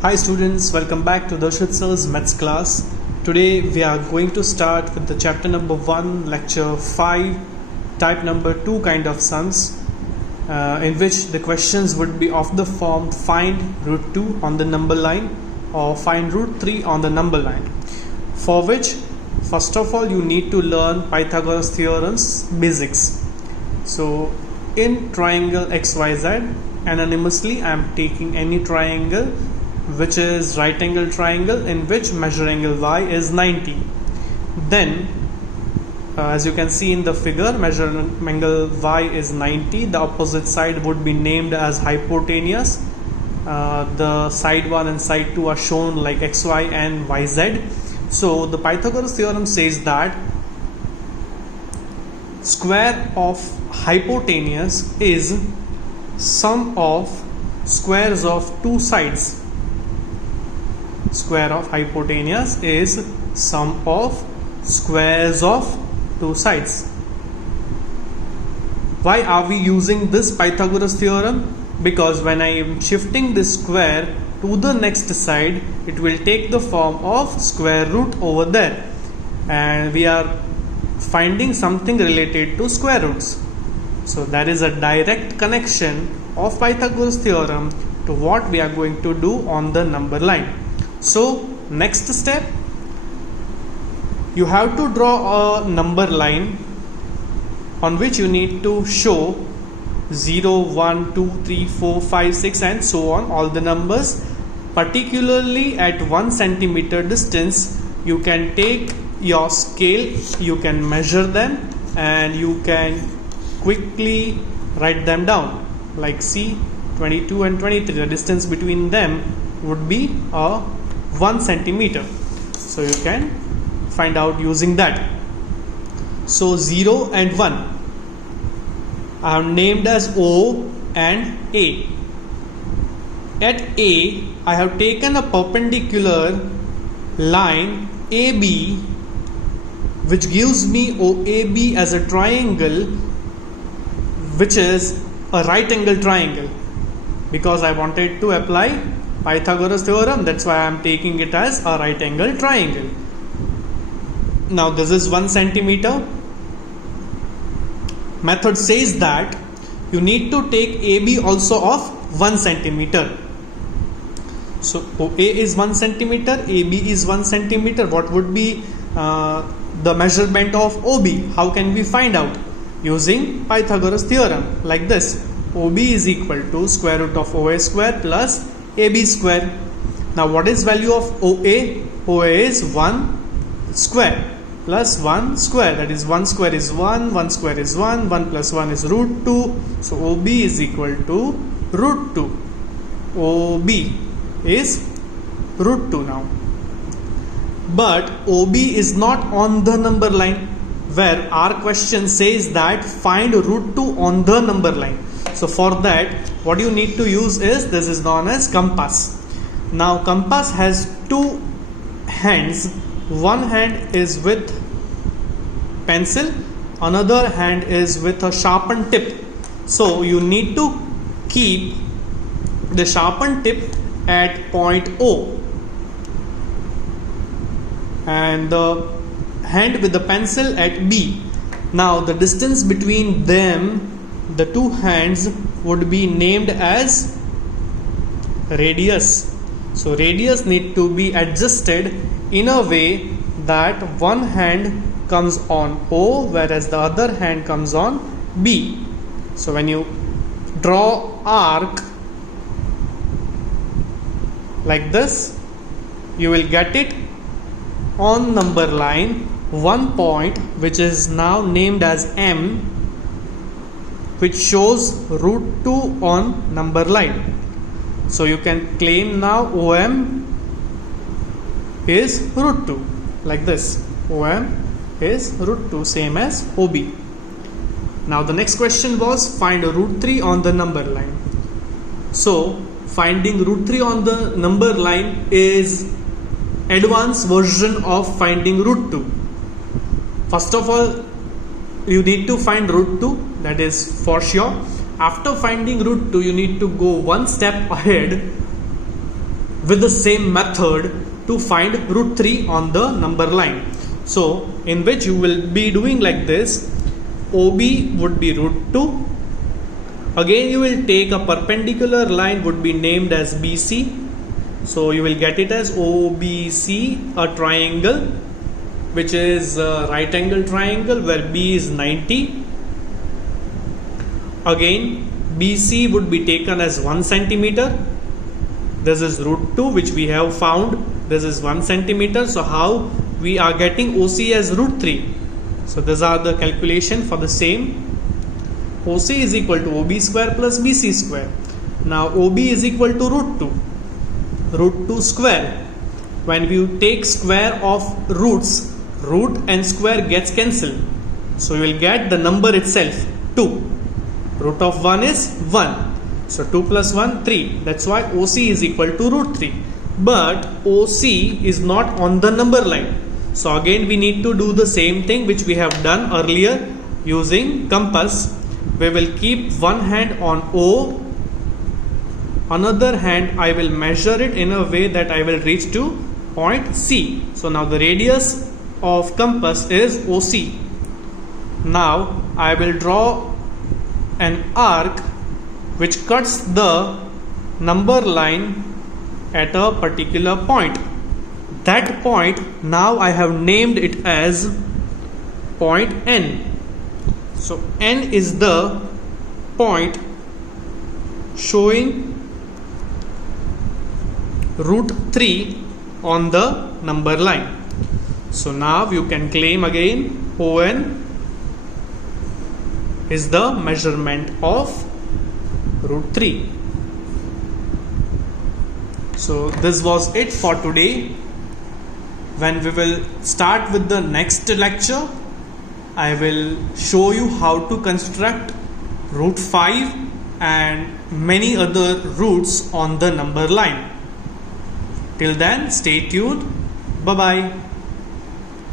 Hi students, welcome back to Darshit Sir's Maths class. Today we are going to start with the chapter number 1, lecture 5, type number 2 kind of sums, in which the questions would be of the form find root 2 on the number line or find root 3 on the number line. For which, first of all, you need to learn Pythagoras theorem's basics. So in triangle XYZ, anonymously I am taking any triangle which is right angle triangle in which measure angle y is 90. Then as you can see in the figure, measure angle y is 90. The opposite side would be named as hypotenuse. The side 1 and side 2 are shown like xy and yz. So the Pythagoras theorem says that square of hypotenuse is sum of squares of two sides. Square of hypotenuse is sum of squares of two sides. Why are we using this Pythagoras theorem? Because when I am shifting this square to the next side, it will take the form of square root over there, and we are finding something related to square roots. So there is a direct connection of Pythagoras theorem to what we are going to do on the number line. So next step, you have to draw a number line on which you need to show 0, 1, 2, 3, 4, 5, 6 and so on, all the numbers. Particularly at 1 centimeter distance, you can take your scale, you can measure them and you can quickly write them down. Like see, 22 and 23, the distance between them would be 1 centimeter. So you can find out using that. So 0 and 1 I have named as O and A. At A, I have taken a perpendicular line AB, which gives me OAB as a triangle, which is a right angle triangle. Because I wanted to apply Pythagoras theorem, that's why I am taking it as a right angle triangle. Now this is 1 centimeter. Method says that you need to take AB also of 1 centimeter. So OA is 1 centimeter, AB is 1 centimeter. What would be the measurement of OB? How can we find out? Using Pythagoras theorem like this. OB is equal to square root of OA square plus AB square. Now what is value of OA? OA is 1 square plus 1 square, that is 1 square is 1, 1 square is 1, 1 plus 1 is root 2. So OB is equal to root 2. OB is root 2 now. But OB is not on the number line, where our question says that find root 2 on the number line. So for that, what you need to use is, this is known as compass. Now compass has two hands. One hand is with pencil, another hand is with a sharpened tip. So you need to keep the sharpened tip at point O and the hand with the pencil at B. Now the distance between them, the two hands, would be named as radius. So radius need to be adjusted in a way that one hand comes on O whereas the other hand comes on B. So when you draw arc like this, you will get it on number line one point, which is now named as M, which shows root 2 on number line. So you can claim now OM is root 2 like this. OM is root 2, same as OB. Now the next question was find root 3 on the number line. So finding root 3 on the number line is advanced version of finding root 2. First of all, you need to find root 2, that is for sure. After finding root 2, you need to go one step ahead, with the same method to find root 3 on the number line. So in which you will be doing like this. OB would be root 2. Again you will take a perpendicular line, would be named as BC. So you will get it as OBC, a triangle which is a right angle triangle where B is 90. Again BC would be taken as 1 centimeter. This is root 2 which we have found. This is 1 centimeter. So how we are getting OC as root 3? So these are the calculation for the same. OC is equal to OB square plus BC square. Now OB is equal to root 2. Root 2 square. When we take square of roots, root and square gets cancelled. So you will get the number itself 2. Root of 1 is 1. So 2 plus 1, 3. That's why OC is equal to root 3. But OC is not on the number line. So again we need to do the same thing which we have done earlier using compass. We will keep one hand on O. Another hand I will measure it in a way that I will reach to point C. So now the radius of compass is OC. Now I will draw an arc which cuts the number line at a particular point. That point now I have named it as point N. So N is the point showing root 3 on the number line. So now you can claim again ON is the measurement of root 3. So this was it for today. When we will start with the next lecture, I will show you how to construct root 5 and many other roots on the number line. Till then, stay tuned. Bye bye.